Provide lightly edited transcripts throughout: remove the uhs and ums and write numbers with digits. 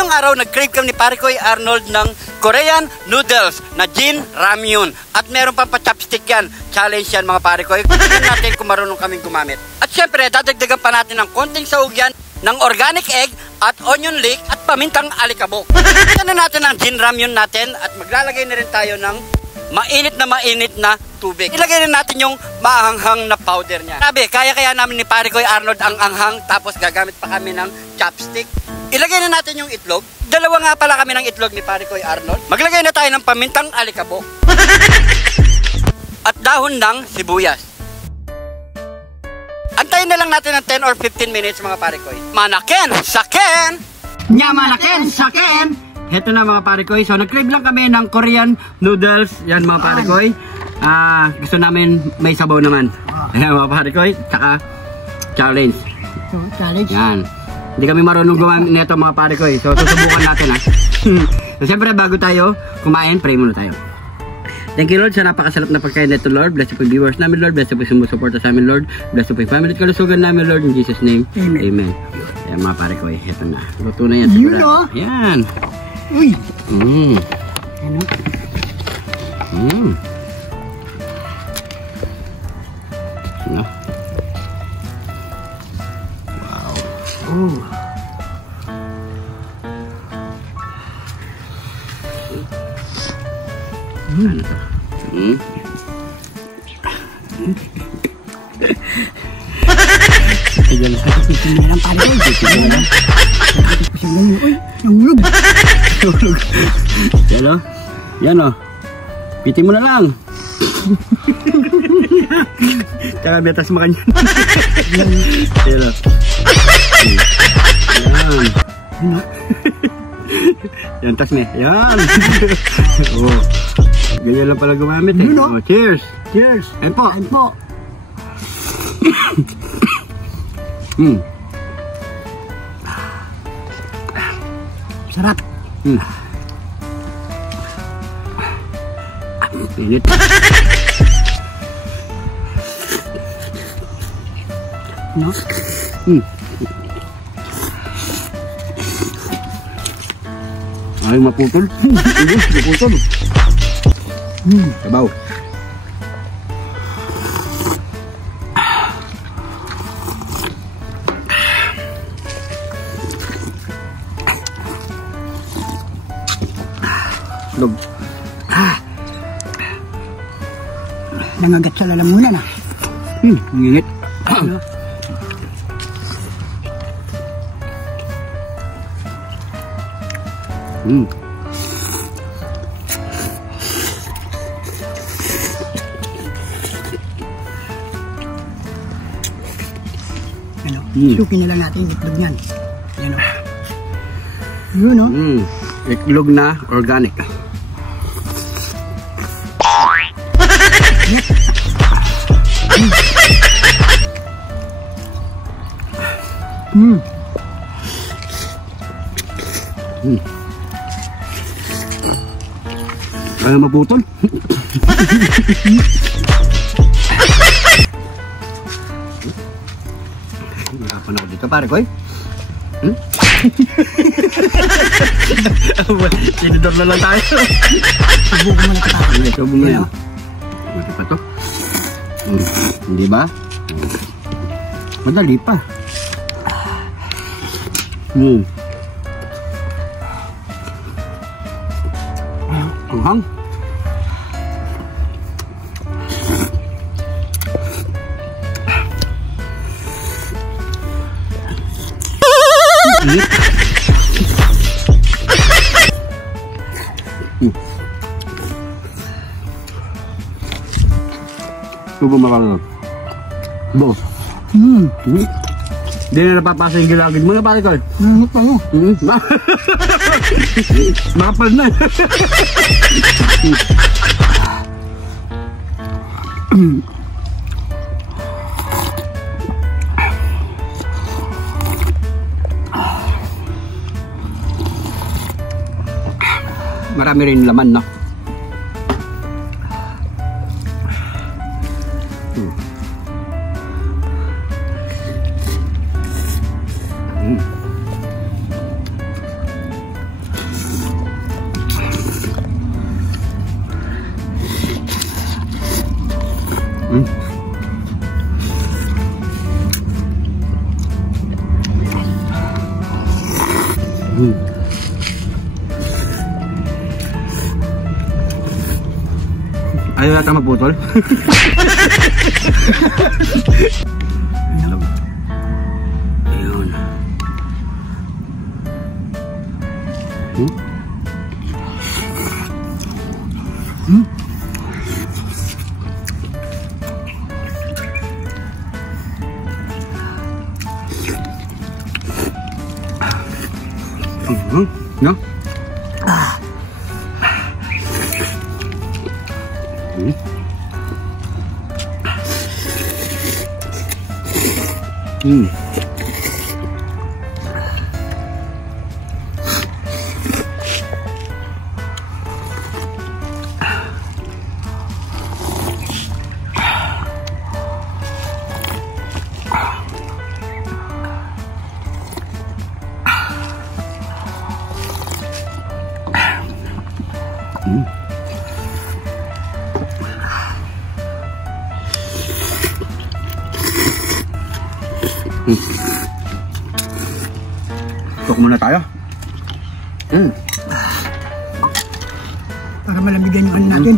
Ngayong araw, nag-crave kami ni Parikoy Arnold ng Korean noodles na Jin Ramyun. At meron pang pa-chopstick yan. Challenge yan mga Parikoy. Tignan natin kung marunong kaming gumamit. At syempre, dadagdagan pa natin ng konting sahog yan, ng organic egg at onion leek at pamintang alikabok. Tignan na natin ang Jin Ramyun natin at maglalagay na rin tayo ng mainit na tubig. Ilagay na natin yung maanghang na powder niya. Sabi, kaya namin ni Parikoy Arnold ang anghang, tapos gagamit pa kami ng chopstick. Ilagay na natin yung itlog. Dalawa nga pala kami ng itlog ni Parikoy Arnold. Maglagay na tayo ng pamintang alikabok. At dahon ng sibuyas. Antayin na lang natin ng 10 or 15 minutes mga Parikoy. Manaken, saken! Nya manaken, saken! Heto na mga Parikoy. So nag-crave lang kami ng Korean noodles. Yan mga Parikoy. Gusto namin may sabaw naman. Ayan mga Parikoy. Tsaka challenge. Challenge? Yan. Hindi kami marunong gumamit nito mga Parikoy. So susubukan natin ha. So siyempre bago tayo kumain, pray muna tayo. Thank you Lord sa napakasarap na pagkain nito Lord. Bless po yung viewers namin Lord. Bless po yung sumusuporta sa amin Lord. Bless po yung family at kalusugan namin Lord. In Jesus name. Amen. Amen. Ayan mga Parikoy. Ito na. Luto na yan. Yan. Uy! Ano? Ano? Wow. Ano to? Tignan lang. Tignan lang pala. Tignan lang. Uy! Nangulog! Yan o. Yan o. Piti mo na lang. Tsaka betas mo kanyan. Yan o. Yan. Yan, tas me. Yan. Oh. Ganyan lang pala gumamit eh. Oh, cheers. Cheers. Ayan po. Ayan po. Sarap. Init. No? Ay, maputol. Maputol. Sabaw. Log. Nangagat sa lalamunan ah. Ngingit. Ano? Sukin na lang natin yung itlog niyan. Yan o. Yun o. Itlog na organic. Kaya maputol. Nakapan ako dito pare koy. Tinidor na lang tayo. Subukan mo na kita. Subukan mo na yan. Mati pa to. Hindi ba? Madali pa. Anghang. Subo makakal. Bo. Hindi na napapasa yung gilagid mo na pare ko. Makapal na. Marami rin laman, no? Ayaw natin maputol. Ayun. No? Tok muna tayo. Para malamigan yung ano natin.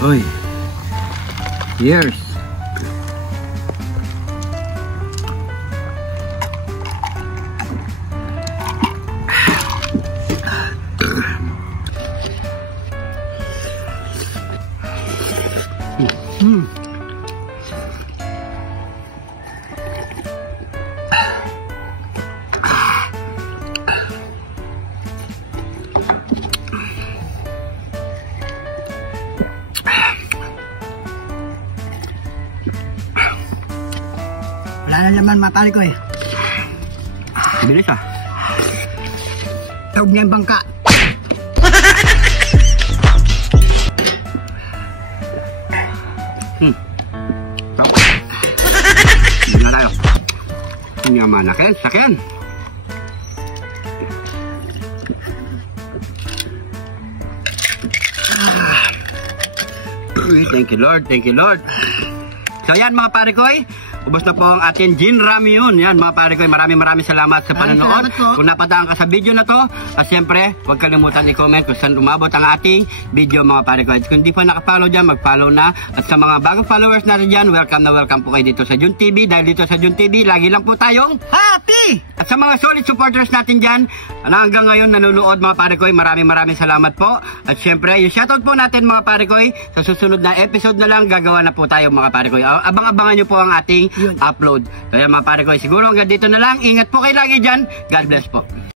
Hoy. Cheers. Wala na naman mga pare ko eh. Bilis ah. Tawag niya yung bangka. Hindi na tayo. Hindi naman nakin. Sakyan. Thank you Lord. Thank you Lord. So yan mga pare ko eh. Ubos na po ang ating Gin Ramyun. Yan mga pare ko, maraming salamat sa panonood. Kung napadaan ka sa video na to, at siyempre, huwag kalimutan i-comment kung saan umabot ang ating video mga pare ko. At kung di pa nakapollow dyan, mag-follow na. At sa mga bagong followers natin dyan, welcome na welcome po kayo dito sa Jun TV. Dahil dito sa Jun TV, lagi lang po tayong happy! At sa mga solid supporters natin dyan, na hanggang ngayon nanonood mga pare ko, maraming salamat po. At siyempre, yung shoutout po natin mga pare ko, sa susunod na episode na lang, gagawa na po tayo mga pare ko. Abang-abangan nyo po ang ating upload. Kaya mga pare ko, siguro hanggang dito na lang. Ingat po kayo lagi dyan. God bless po.